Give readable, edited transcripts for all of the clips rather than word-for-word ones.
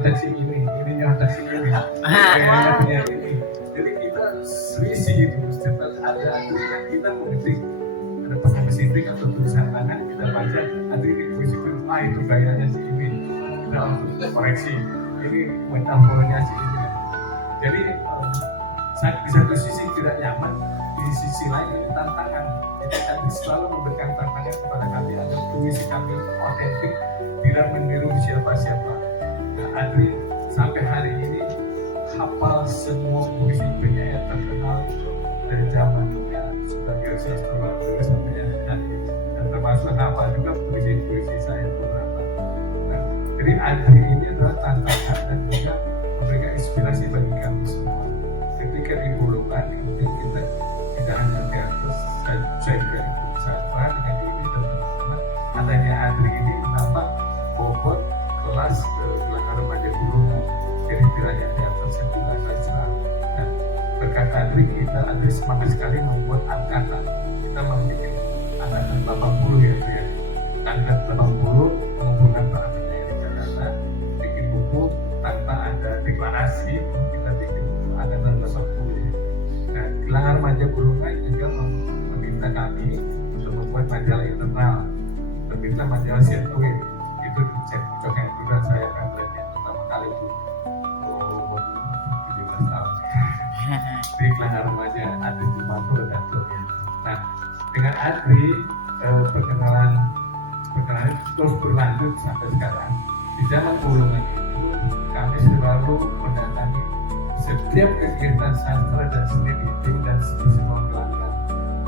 nyontek si ini nyontek si ini, punya ini. Jadi kita selisih itu. Setelah ada Adri kan kita mengetik, ada pakai mesin atau tulisan tangan kita baca, Adri ini puisi itu gayanya si ini, kita langsung koreksi. Ini metaforanya si ini. Jadi di satu sisi tidak nyaman, di sisi lain ini tantangan. Jadi kami selalu memberikan tantangan kepada kami agar puisi kami otentik, tidak meniru siapa-siapa. Nah, Adri sampai hari ini hafal semua puisi penyair terkenal dari zaman yang sebagai sastrawan sampai hari ini, dan termasuk hafal juga puisi saya beberapa. Nah, jadi Adri ini adalah tantangan dan juga memberikan inspirasi bagi kami semua. Ketika di Bulungan kemudian kita tidak hanya teater, saya juga ikut sastra dengan ini dan teman-teman. Adanya Adri ini menambah bobot kelas gelar remaja Bulungan. Jadi tidak hanya teater, saya juga sastra. Dan berkat Adri semangat sekali membuat angkatan. Kita membuat angkatan 80 ya, angkatan 80 mengumpulkan para penyair di Jakarta, bikin buku tanpa ada deklarasi. Kita bikin buku angkatan 80. Nah, Gelar Remaja Bulungan juga meminta kami untuk membuat majalah internal, meminta majalah sirkuit. Itu cocok yang juga saya akan belajar pertama kali itu umur 17 tahun di Gelar Remaja Adri Jumanto redakturnya. Nah, dengan Adri perkenalan terus berlanjut sampai sekarang. Di zaman Bulungan itu kami selalu mendatangi setiap kegiatan sastra dan seni meeting dan semua pelanggan.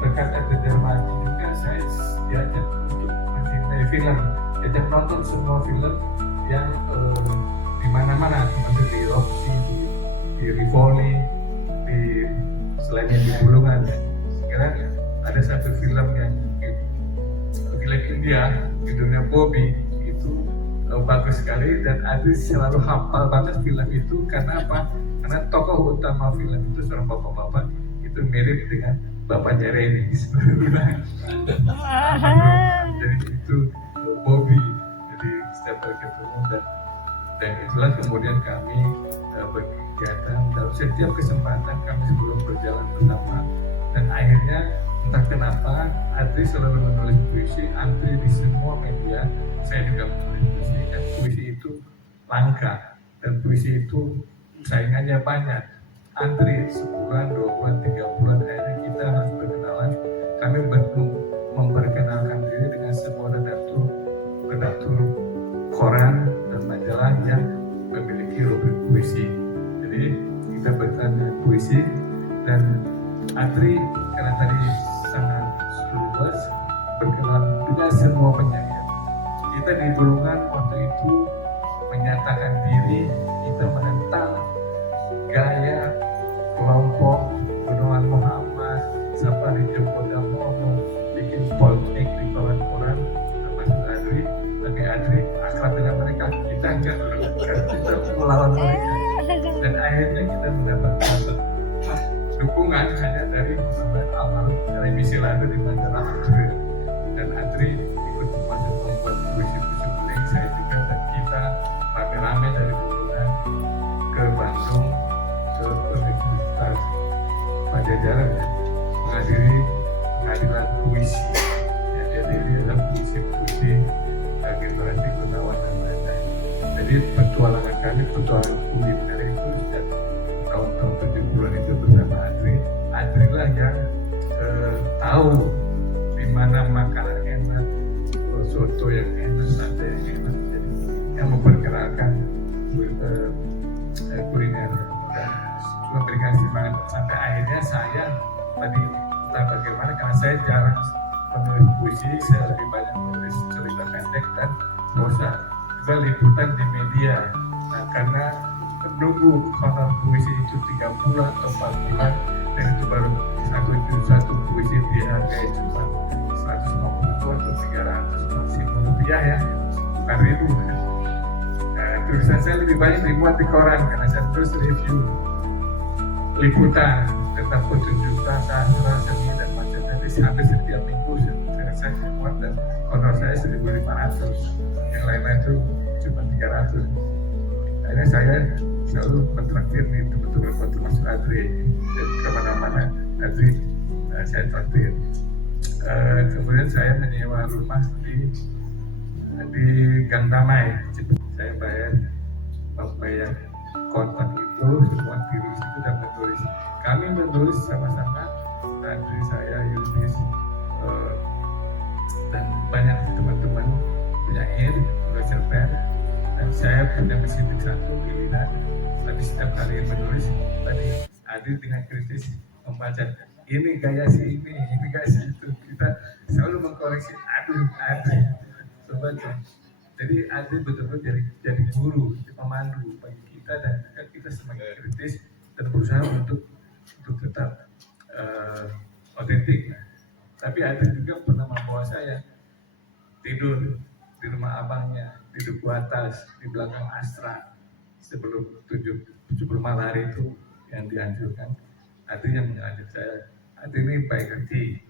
Berkat Adri Darmaji juga saya diajak untuk mencintai film, diajak nonton semua film yang di mana-mana, seperti di Roxy, di Rivoli, selain yang di Bulungan. Sekarang ada satu film yang film India, judulnya Bobby, itu bagus sekali dan Adri selalu hafal banget film itu. Karena apa? Karena tokoh utama film itu seorang bapak-bapak, itu mirip dengan bapaknya Reni. Jadi itu Bobby. Jadi setiap kali ketemu dan itulah kemudian kami berkegiatan dalam setiap kesempatan kami sebelum berjalan bersama. Dan akhirnya entah kenapa Adri selalu menulis puisi. Adri di semua media, saya juga menulis puisi. Dan puisi itu langka dan puisi itu saingannya banyak. Antri sebulan, 2 bulan, 3 bulan, akhirnya kita harus berkenalan. Kami memperkenalkan diri dengan semua redaktur koran dan majalah yang memiliki rubrik puisi. Jadi kita bertanya puisi dan Adri karena tadi sangat luas berkenalan dengan semua penyair. Kita di Bulungan waktu itu menyatakan diri kita menentang gaya kelompok Gunawan Muhammad, Safari Joko Damono bikin polemik di koran-koran termasuk Adri. Tapi Adri akrab dengan mereka, kita enggak, kita melawan mereka. Dan akhirnya kita mendapatkan dukungan hanya dari Muhammad almarhum Remi Silado di majalah Adri. Dan Adri ikut masuk membuat puisi-puisi beling. Saya juga dan kita rame-rame dari Bulungan ke Bandung ke Universitas Pajajaran ya, menghadiri pengadilan puisi ya, jadi ini adalah puisi-puisi generasi Gunawan dan lain-lain. Jadi petualangan kami, petualangan kuliner itu sejak tahun-tahun 70-an itu bersama Adri. Adri lah yang tahu di mana makanan enak, soto yang enak, sate yang enak, jadi yang memperkenalkan kuliner dan memberikan semangat sampai akhirnya saya tadi entah bagaimana karena saya jarang menulis puisi, saya lebih banyak menulis cerita pendek dan prosa, juga liputan di media. Nah, karena menunggu honor puisi itu 3 bulan atau 4 bulan dan itu baru satu puisi dihargai cuma 150 atau 300 maksimum rupiah ya, bukan ribu. Tulisan saya lebih banyak dimuat di koran karena saya terus review liputan tentang pertunjukan sastra, seni dan macamnya. Jadi hampir setiap minggu saya muat dan honor saya 1.500, yang lain-lain itu cuma 300. Nah Akhirnya saya selalu mentraktir nih teman-teman termasuk Adri, dan kemana-mana Adri saya traktir. Kemudian saya menyewa rumah di Gang Damai. Saya membayar kontak itu, semua virus itu, dan menulis. Kami menulis sama-sama, Andri, saya, Yudis, dan banyak teman-teman penyair, penulis cerpen, dan saya punya mesin satu pilihan. Tapi setiap kali menulis, tadi Adri dengan kritis membaca, ini gaya si ini gaya si itu. Kita selalu mengkoreksi, aduh, coba. Jadi Adri betul-betul jadi guru, pemandu bagi kita, dan kita semakin kritis dan berusaha untuk tetap otentik. Tapi Adri juga pernah membawa saya tidur di rumah abangnya di Duku Atas di belakang Astra sebelum 70 malam hari itu yang dihancurkan. Adri yang mengajak saya, Adri ini baik hati,